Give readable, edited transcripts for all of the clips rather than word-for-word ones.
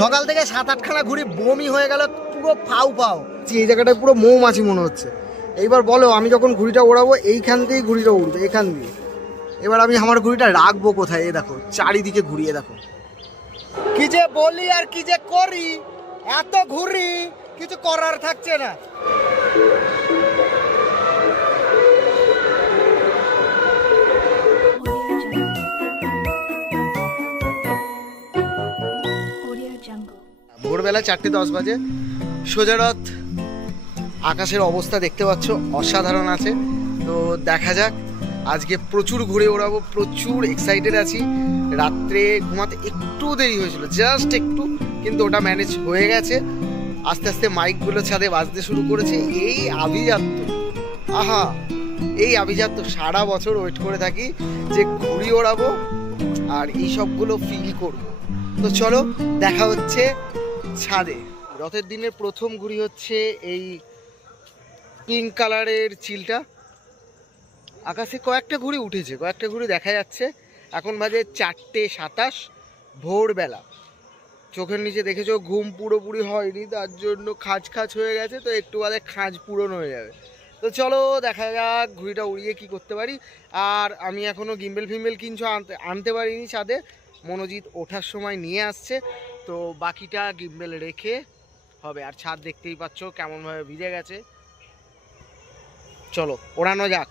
সকাল থেকে 7-8খানা ঘুড়ি বমি হয়ে গেল, পুরো ফাউ ফাউ। এই জায়গাটায় পুরো মৌমাছি মনে হচ্ছে। এইবার বলো, আমি যখন ঘুড়িটা ওড়াবো এইখান থেকেই ঘুড়িটা উড়বে, এখান দিয়ে। এবার আমি আমার ঘুড়িটা রাখবো কোথায়? এ দেখো চারিদিকে ঘুরিয়ে দেখো। কি যে বলি আর কি যে করি, এত ঘুরি কিছু করার থাকছে না। ভোরবেলা 4:10 বাজে, সোজা রথ। আকাশের অবস্থা দেখতে পাচ্ছ, অসাধারণ আছে। তো দেখা যাক, আজকে প্রচুর ঘুরে ওড়াবো, প্রচুর এক্সাইটেড আছি। রাত্রে ঘুমাতে একটু দেরি হয়েছিল, জাস্ট একটু, কিন্তু ওটা ম্যানেজ হয়ে গেছে। আস্তে আস্তে মাইকগুলো ছাদে বাজতে শুরু করেছে। এই আভিজাত্য, আহা, এই আভিজাত্য সারা বছর ওয়েট করে থাকি যে ঘুড়ি ওড়াবো আর এই সবগুলো ফিল করবো। তো চলো, দেখা হচ্ছে ছাদে। রথের দিনের প্রথম ঘুড়ি হচ্ছে এই পিঙ্ক কালারের চিলটা। আকাশে কয়েকটা ঘুড়ি উঠেছে, কয়েকটা ঘুড়ি দেখা যাচ্ছে। এখন বাজে 4:27, ভোরবেলা। চোখের নিচে দেখেছো ঘুম পুরোপুরি হয়নি, তার জন্য খাঁজ খাঁজ হয়ে গেছে। তো একটু বাদে খাঁজ পূরণ হয়ে যাবে। তো চলো দেখা যাক ঘুড়িটা উড়িয়ে কি করতে পারি। আর আমি এখনও গিম্বেল ফিম্বেল কিছু আনতে পারিনি ছাদে। মনোজিৎ ওঠার সময় নিয়ে আসছে, তো বাকিটা গিম্বেল রেখে হবে। আর ছাদ দেখতেই পাচ্ছ কেমনভাবে ভিজে গেছে। চলো ওড়ানো যাক।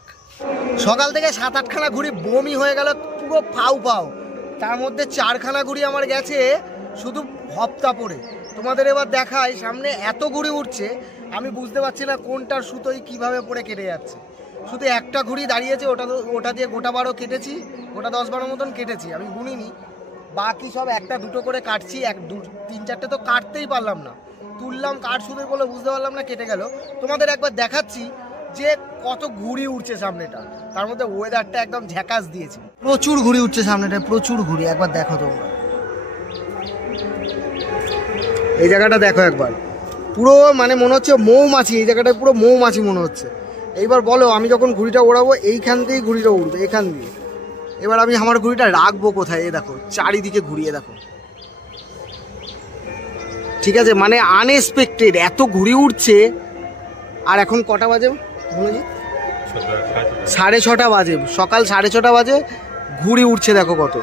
সকাল থেকে 7-8খানা ঘুড়ি বমি হয়ে গেল, পুরো ফাউ ফাউ। তার মধ্যে 4খানা ঘুড়ি আমার গেছে শুধু হপ্তা পড়ে। তোমাদের এবার দেখাই, সামনে এত ঘুড়ি উঠছে, আমি বুঝতে পারছি না কোনটার সুতোই কিভাবে পড়ে কেটে যাচ্ছে। শুধু একটা ঘুড়ি দাঁড়িয়েছে, ওটা দিয়ে গোটা 12 কেটেছি, গোটা 10-12 মতন কেটেছি, আমি গুনিনি। বাকি সব একটা দুটো করে কাটছি, 3-4টে তো কাটতেই পারলাম না। তুললাম কাঠ শুধু বলে বুঝতে পারলাম না, কেটে গেল। তোমাদের একবার দেখাচ্ছি যে কত ঘুড়ি উঠছে সামনেটা, তার মধ্যে ওয়েদারটা একদম ঝ্যাকাস দিয়েছে। প্রচুর ঘুড়ি উঠছে সামনেটায়, প্রচুর ঘুড়ি। একবার দেখো তোমরা, এই জায়গাটা দেখো একবার, পুরো মানে মনে হচ্ছে মৌমাছি। এই জায়গাটায় পুরো মৌমাছি মনে হচ্ছে। এইবার বলো, আমি যখন ঘুড়িটা ওড়াবো এইখান থেকেই ঘুড়িটা উড়বে, এখান দিয়ে। এবার আমি আমার ঘুড়িটা রাখবো কোথায়? এ দেখো চারিদিকে ঘুরিয়ে দেখো। ঠিক আছে, মানে আনএক্সপেক্টেড এত ঘুড়ি উঠছে। আর এখন কটা বাজে বলেছি? 6:30 বাজে, সকাল 6:30 বাজে। ঘুড়ি উঠছে দেখো কত।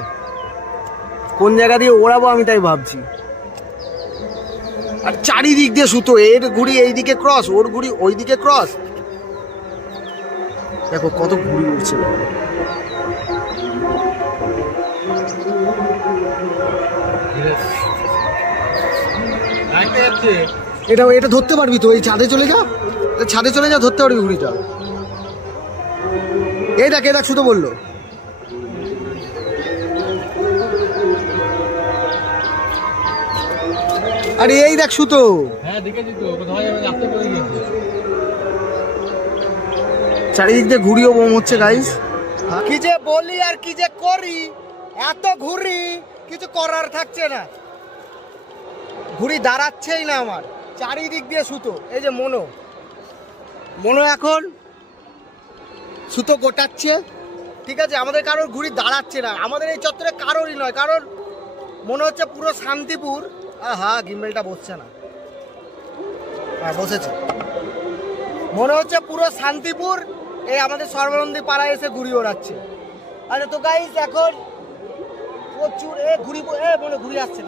কোন জায়গা দিয়ে ওড়াবো আমি তাই ভাবছি। আর চারিদিক দিয়ে সুতো, এর ঘুড়ি এইদিকে ক্রস, ওর ঘুড়ি ওইদিকে ক্রস। দেখো কত ঘুড়ি উঠছে। এটা ধরতে পারবি তো? এই ছাদে চলে যা, ছাদে চলে যা, ধরতে পারবি ঘুড়িটা। এই দেখ, এই দেখ সুতো বললো। আরে এই দেখ সুতো। চারিদিক দিয়ে ঘুড়িও বোম হচ্ছে গাইস। কি যে বলি আর কি যে করি, এত ঘুড়ি কিছু করার থাকছে না। ঘুড়ি দাঁড়াচ্ছেই না আমার, চারিদিক দিয়ে সুতো। এই যে মনো এখন সুতো গোটাচ্ছে। ঠিক আছে, আমাদের কারোর ঘুড়ি দাঁড়াচ্ছে না, আমাদের এই চত্বরে কারোরই নয়। কারণ মনে হচ্ছে পুরো শান্তিপুর। হ্যাঁ, গিম্বেলটা বসছে না। হ্যাঁ বসেছে। মনে হচ্ছে পুরো শান্তিপুর এই আমাদের সর্বানন্দী পাড়ায় এসে ঘুড়ি ওড়াচ্ছে। আরে তো গাইস এখন প্রচুর ঘুড়ি আসছে।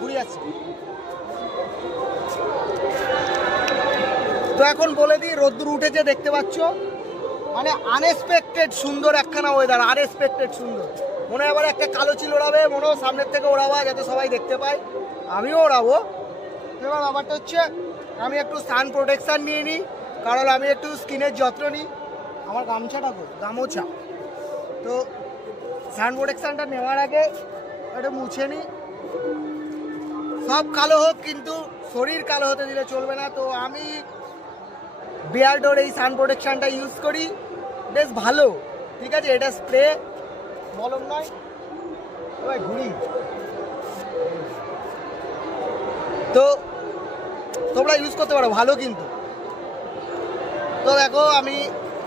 তো এখন বলে দিই, রোদ্দুর উঠেছে দেখতে পাচ্ছ। মানে আনএক্সপেক্টেড সুন্দর একখানা ওয়েদার, আনএক্সপেক্টেড সুন্দর। মনে হয় আবার একটা কালো চিল ওড়াবে, মনে হয় সামনের থেকে ওড়াবা যাতে সবাই দেখতে পায়। আমিও ওড়াবো। এবার ব্যাপারটা হচ্ছে, আমি একটু সান প্রোটেকশান নিয়ে নিই, কারণ আমি একটু স্কিনের যত্ন নিই। আমার গামছা তো সান প্রোটেকশানটা নেওয়ার আগে একটু মুছে নিই। সব কালো হোক, কিন্তু শরীর কালো হতে দিলে চলবে না। তো আমি বিয়ার্ডোর এই সান প্রোটেকশানটা ইউজ করি, বেশ ভালো। ঠিক আছে, এটা স্প্রে, মলম নয়। ঘুড়ি তো তোমরা ইউজ করতে পারো, ভালো কিন্তু। তো দেখো আমি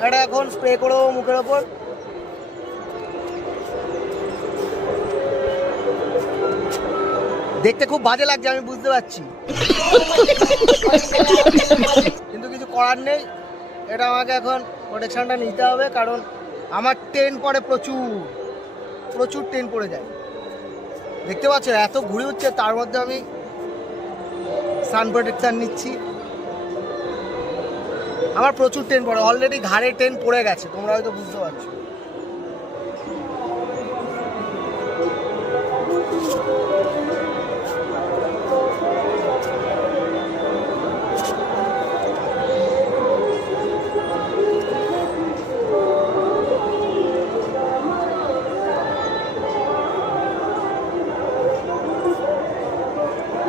এটা এখন স্প্রে করবো মুখের ওপর। দেখতে খুব বাজে লাগছে আমি বুঝতে পারছি, কিন্তু কিছু করার নেই। এটা আমাকে এখন প্রোটেকশনটা নিতে হবে, কারণ আমার ট্রেন পড়ে প্রচুর ট্রেন পড়ে যায়। দেখতে পাচ্ছ এত ঘুরে উঠছে, তার মধ্যে আমি সান প্রোটেকশন নিচ্ছি। আমার প্রচুর ট্রেন পড়ে, অলরেডি ঘাড়ে ট্রেন পড়ে গেছে, তোমরা হয়তো বুঝতে পারছো।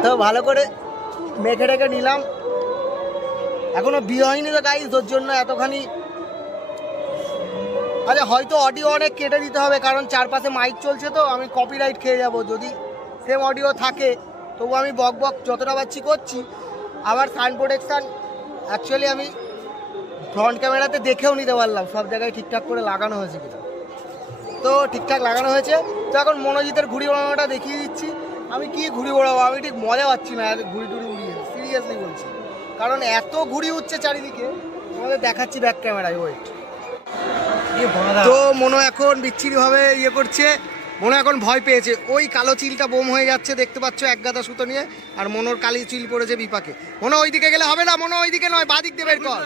তো ভালো করে মেখে রেখে নিলাম, এখনো বিয়ে হয়নি তো গাইস, তোর জন্য এতখানি। আচ্ছা হয়তো অডিও অনেক কেটে দিতে হবে, কারণ চারপাশে মাইক চলছে, তো আমি কপিরাইট খেয়ে যাব। যদি সেম অডিও থাকে তবু আমি বক বক যতটা পাচ্ছি করছি। আবার সান প্রোটেকশান অ্যাকচুয়ালি আমি ফ্রন্ট ক্যামেরাতে দেখেও নিতে পারলাম সব জায়গায় ঠিকঠাক করে লাগানো হয়েছে কিনা। তো ঠিকঠাক লাগানো হয়েছে। তো এখন মনোজিতের ঘুড়ি ওড়ানোটা দেখিয়ে দিচ্ছি। আমি কি ঘুড়ি ওড়াবো, আমি ঠিক মজা পাচ্ছি না ঘুড়ি টুড়ি উড়িয়ে, সিরিয়াসলি বলছি, কারণ এত ঘুড়ি উঠছে চারিদিকে। তোমাদের দেখাচ্ছি ব্যাক ক্যামেরায়, ওয়েট। তো মনো এখন বিচ্ছিরিভাবে ইয়ে করছে, মনো এখন ভয় পেয়েছে। ওই কালো চিলটা বোম হয়ে যাচ্ছে, দেখতে পাচ্ছ এক গাদা সুতো নিয়ে, আর মনোর কালি চিল পড়েছে বিপাকে। মনো ওইদিকে গেলে হবে না, মনো ওইদিকে নয়, বাদিক দিয়ে বের কর,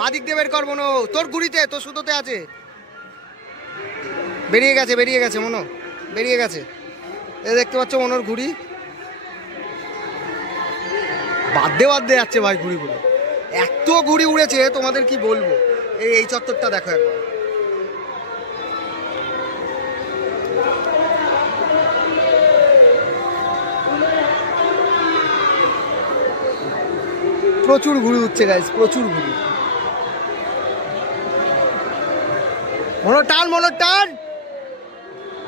বাদিক দিয়ে বের কর মনো। তোর ঘুড়িতে, তোর সুতোতে আছে। বেরিয়ে গেছে মনো, বেরিয়ে গেছে। এ দেখতে পাচ্ছ মনোর ঘুড়ি বাদে যাচ্ছে ভাই, ঘুড়িগুলো এত ঘুড়ি উড়েছে তোমাদের কি বলবো। এই চত্বরটা দেখো একবার, প্রচুর ঘুড়ি উঠছে গাইস, প্রচুর ঘুড়ি। মনো টান, মনো টান,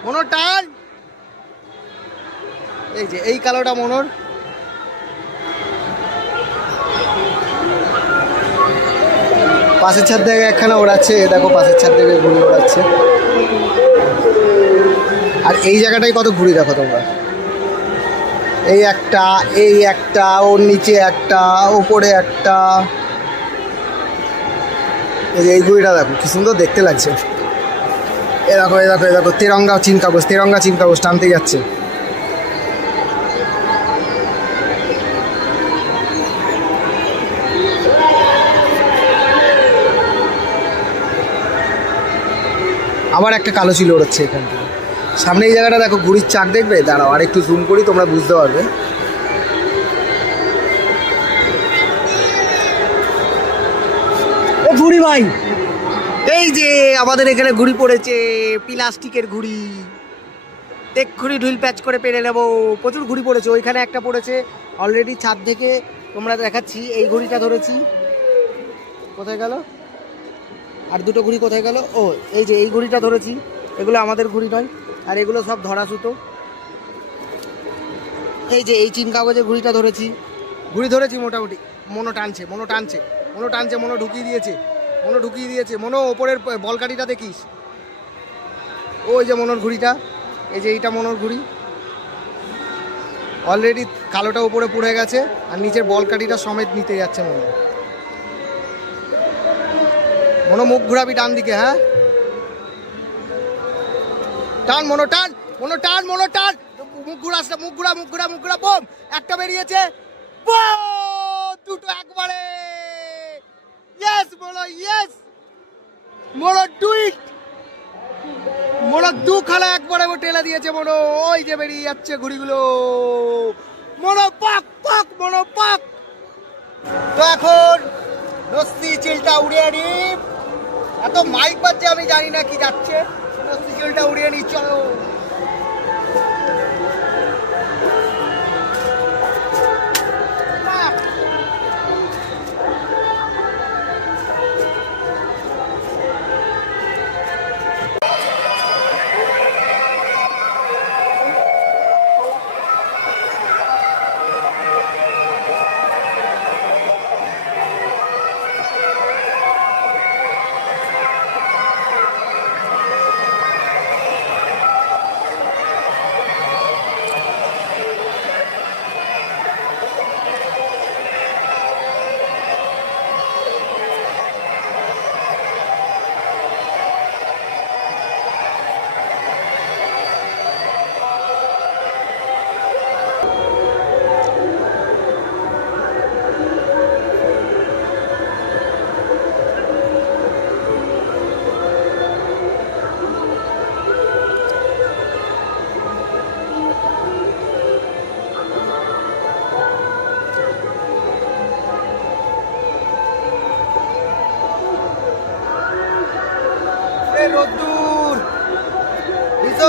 মনো টান। এই যে এই কালোটা মনোর, পাশের ছাদ থেকে একখানা ওড়াচ্ছে, দেখো পাশের ছাদ থেকে ঘুড়ি ওড়াচ্ছে। আর এই জায়গাটাই কত ঘুড়ি দেখো তোমরা, এই একটা, ওর নিচে একটা, ওপরে একটা। এই ঘুড়িটা দেখো কি সুন্দর দেখতে লাগছে। এ দেখো তেরঙ্গা চিনকাগজ টানতে যাচ্ছে। আবার একটা কালো চিল ওড়াচ্ছে এখান থেকে। সামনে এই জায়গাটা দেখো ঘুড়ির চাক দেখবে, দাঁড়াও আর একটু জুম করি, তোমরা বুঝতে পারবে। ও ঘুড়ি ভাই, এই যে আমাদের এখানে ঘুড়ি পড়েছে, প্লাস্টিকের ঘুড়ি, এক্ষুনি ঢুল প্যাচ করে পেরে নেবো। প্রচুর ঘুড়ি পড়েছে, ওইখানে একটা পড়েছে অলরেডি ছাদ থেকে, তোমরা দেখাচ্ছি। এই ঘুড়িটা ধরেছি, কোথায় গেল আর দুটো ঘুড়ি, কোথায় গেল? ও এই যে এই ঘুড়িটা ধরেছি, এগুলো আমাদের ঘুড়ি নয়, আর এগুলো সব ধরা সুতো। এই যে এই চিন কাগজে ঘুড়িটা ধরেছি, মোটামুটি। মনো টানছে, মনো ঢুকিয়ে দিয়েছে, মনো ওপরের বলকাঠিটা দেখিস, ওই যে মনোর ঘুড়িটা, এই যে এইটা মনোর ঘুড়ি। অলরেডি কালোটা উপরে পড়ে গেছে, আর নিচের বলকাঠিটা সমেত নিতে যাচ্ছে মনো মুখ ঘুরাবি ডান দিকে, হ্যাঁ টান মনো টান, মুখ ঘুরা, বোম একটা বেরিয়েছে, দুটো একবারে। ইয়েস মনো ডু ইট, মনো দুখানা একবারে টেলা দিয়েছে মনো। ওই যে বেরিয়ে যাচ্ছে ঘুড়িগুলো, মনো পাক। তো এখন রশ্মি চিলটা উড়িয়ে নি, এত মাইক বাজছে আমি জানি না কি যাচ্ছে। রশ্মি চিলটা উড়িয়ে নি, চলো।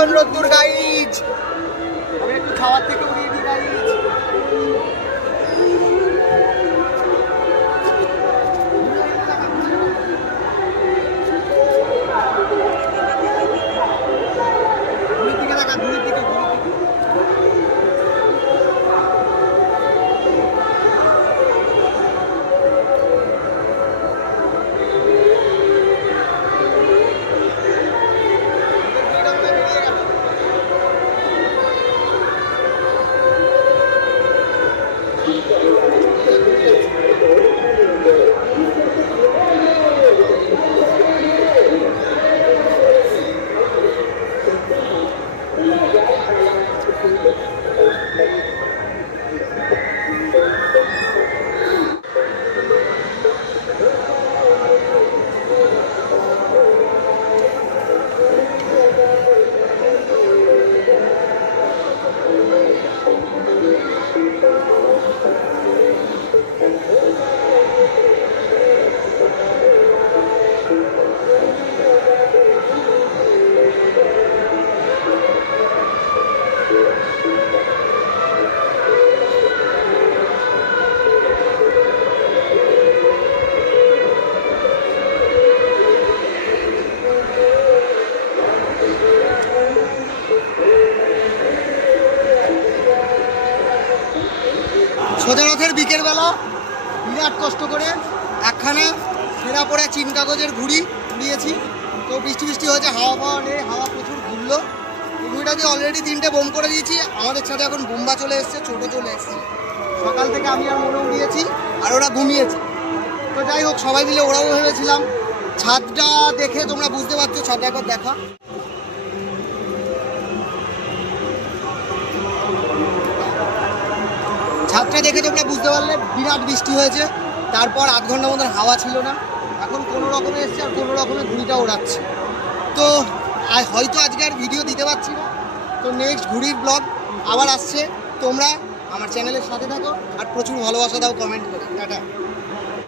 ভীষণ রোদ্দুর গাইজ, আমি একটু খাওয়ার থেকে উড়িয়ে দিই গাইজ। ঘুরির দিকে দেখা, ঘুরির দিকে, ঘুরির দিকে। সোজা রথের বিকেলবেলা বিরাট কষ্ট করে একখানা সেরা পড়া চিন কাগজের ঘুড়ি উড়িয়েছি। তো বৃষ্টি বৃষ্টি হয়েছে, হাওয়া ফাওয়া নেই, হাওয়া প্রচুর ঘুরলো। এই ঘুড়িটা দিয়ে অলরেডি 3টে বোম করে দিয়েছি। আমাদের সাথে এখন বোম্বা চলে এসছে, ছোটো চলে এসছে। সকাল থেকে আমি আর মনে উড়িয়েছি, আর ওরা ঘুমিয়েছে। তো যাই হোক, সবাই মিলে ওরাও ভেবেছিলাম। ছাদটা দেখে তোমরা বুঝতে পারছো, ছাদটা একবার দেখা। ছাদটা দেখে তোমরা বুঝতে পারলে বিরাট বৃষ্টি হয়েছে। তারপর আধ ঘন্টার মতন হাওয়া ছিল না। এখন কোনো রকমে এসছে আর কোনো রকমের ঘুড়িটা ওড়াচ্ছে। তো হয়তো আজকে আর ভিডিও দিতে পারছি না। তো নেক্সট ঘুড়ির ব্লগ আবার আসছে। তোমরা আমার চ্যানেলের সাথে থাকো আর প্রচুর ভালোবাসা দাও কমেন্ট করে। টাটা।